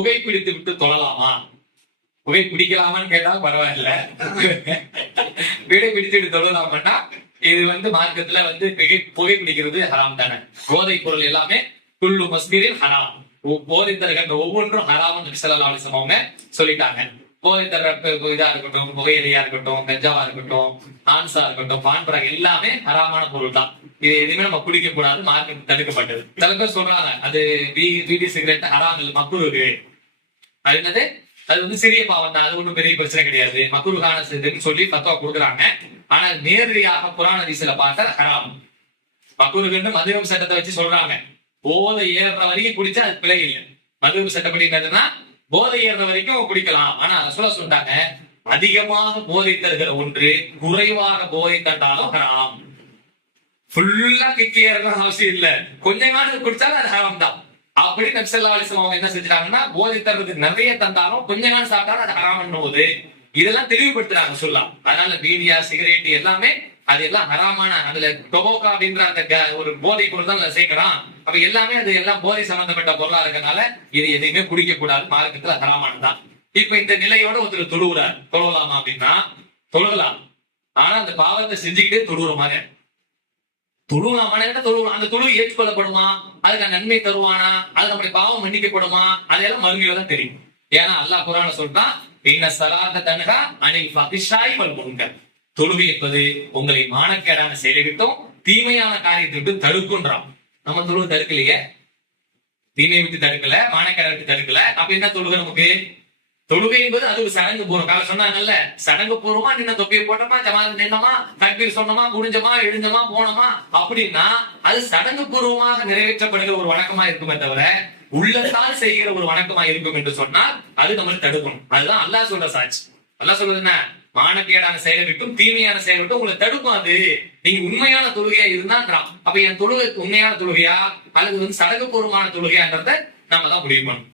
புகைப்பிடித்து விட்டு தொழலாமா? புகை பிடிக்கலாமான்னு கேட்டா பரவாயில்ல. விடை பிடித்துட்டு தொழலாமான்னா இது மார்க்கத்துல புகை பிடிக்கிறது ஹராம் தானே. போதை பொருள் எல்லாமே குல்லு மஸ்கிரின் ஹராம். போதை தருகின்ற ஒவ்வொன்றும் ஹராம் ஸல்லல்லாஹு அலைஹி வஸல்லம் அவங்க சொல்லிட்டாங்க. போதை தர இதா இருக்கட்டும், புகையிலையா இருக்கட்டும், கஞ்சாவா இருக்கட்டும், ஆன்சா இருக்கட்டும், பான்பராக எல்லாமே ஹராமான பொருள் தான். இது எதுவுமே நம்ம குடிக்க கூடாது, மார்க்கெட் தடுக்கப்பட்டது. சில பேர் சொல்றாங்க அது பீடி சிகரெட் ஹராம் இல்லை, மக்ரூஹ். அது என்னது? அது சிறிய பாவம் தான், அது ஒன்றும் பெரிய பிரச்சனை கிடையாது, மக்ரூஹான இதுன்னு சொல்லி ஃபத்வா கொடுக்குறாங்க. ஆனா நேரடியாக குர்ஆன் ஹதீஸ்ல பார்த்தா ஹராம். மக்ரூஹ்னு மதுரம் சட்டத்தை வச்சு சொல்றாங்க. போதை ஏறுற வரைக்கும் குடிச்சா அது பிழை இல்லை. மதுரம் சட்டப்படி என்னதுன்னா போதை ஏறுற வரைக்கும் குடிக்கலாம். ஆனா ரசூலுல்லாஹ் சொல்றாங்க, அதிகமாக போதை தருகிற ஒன்று குறைவாக போதை தந்தாலும் ஹராம். ஃபுல்லா கிக்கி ஏறணும் அவசியம் இல்ல, கொஞ்சமாக குடிச்சாலும் அது ஹராம் தான். அப்படி நபி ஸல்லல்லாஹு அலைஹி வஸல்லம் என்ன செஞ்சாங்கன்னா, போதை தர்றதுக்கு நிறைய தந்தாலும் கொஞ்ச நாள் சாப்பிட்டாலும் அது ஹராம் போது இதெல்லாம் தெளிவுபடுத்துறாங்க சொல்லலாம். அதனால பீடியா சிகரெட் எல்லாமே அது எல்லாம் ஹராமான, அதுல டொபோக்கா அப்படின்ற அந்த ஒரு போதை பொருள் தான் சேர்க்கிறான். அப்ப எல்லாமே அது எல்லாம் போதை சம்பந்தப்பட்ட பொருளா இருக்கனால இது எதையுமே குடிக்க கூடாது, மார்க்கத்துல ஹராமானதான். இப்ப இந்த நிலையோட ஒருத்தர் தொழுகிறார், தொழலாமா அப்படின்னா தொழலாம். ஆனா அந்த பாவத்தை செஞ்சுக்கிட்டே தொழுகிற மாதிரி தொழுவாமான தொழுவோம். அந்த தொழு ஏற்றுக்கொள்ளப்படுமா, அதுக்கு நன்மை தருவானா, அது நம்முடைய பாவம் மன்னிக்கப்படுமா, அதெல்லாம் மறுமையில தான் தெரியும். ஏன்னா அல்லாஹ் குர்ஆன்ல சொல்றான், இன்ன ஸலாத்த தன்ஹா அனில் ஃபஹ்ஷாஇ வல் முன்கர். தொழுகை என்பது உங்களை மானக்கேடான செயலை விட்டும் தீமையான காரியத்தை விட்டு தடுக்குன்றான். நம்ம தொழுகை தடுக்கலையே, தீமையை விட்டு தடுக்கல, மானக்கேடை விட்டு தடுக்கல. அப்ப என்ன தொழுகை நமக்கு? தொழுகை என்பது அது ஒரு சடங்கு பூர்வம். கால சொன்னாங்கல்ல, சடங்கு பூர்வமா நின்ன தொப்பியை போட்டோமா, ஜமாத் நின்னோமா, தக்பீர் சொன்னோமா, குடிஞ்சோமா, எழுந்தோமா, போனோமா அப்படின்னா அது சடங்கு பூர்வமாக நிறைவேற்றப்படுகிற ஒரு வணக்கமா இருக்குமே தவிர உள்ளத்தால் செய்கிற ஒரு வணக்கமா இருக்கும் என்று சொன்னால் அது நம்மளுக்கு தடுக்கணும். அதுதான் அல்லாஹ் சொல்ற சாட்சி. அல்லாஹ் சொல்றது என்ன? மானக்கேடான செயலை விட்டும் தீமையான செயலை விட்டும் உங்களை தடுக்கும். அது நீங்க உண்மையான தொழுகையா இருந்தாங்கிறான். அப்ப என் தொழுகை உண்மையான தொழுகையா அல்லது சடங்கு பூர்வமான தொழுகையான்றத நம்ம தான் முடிவு பண்ணணும்.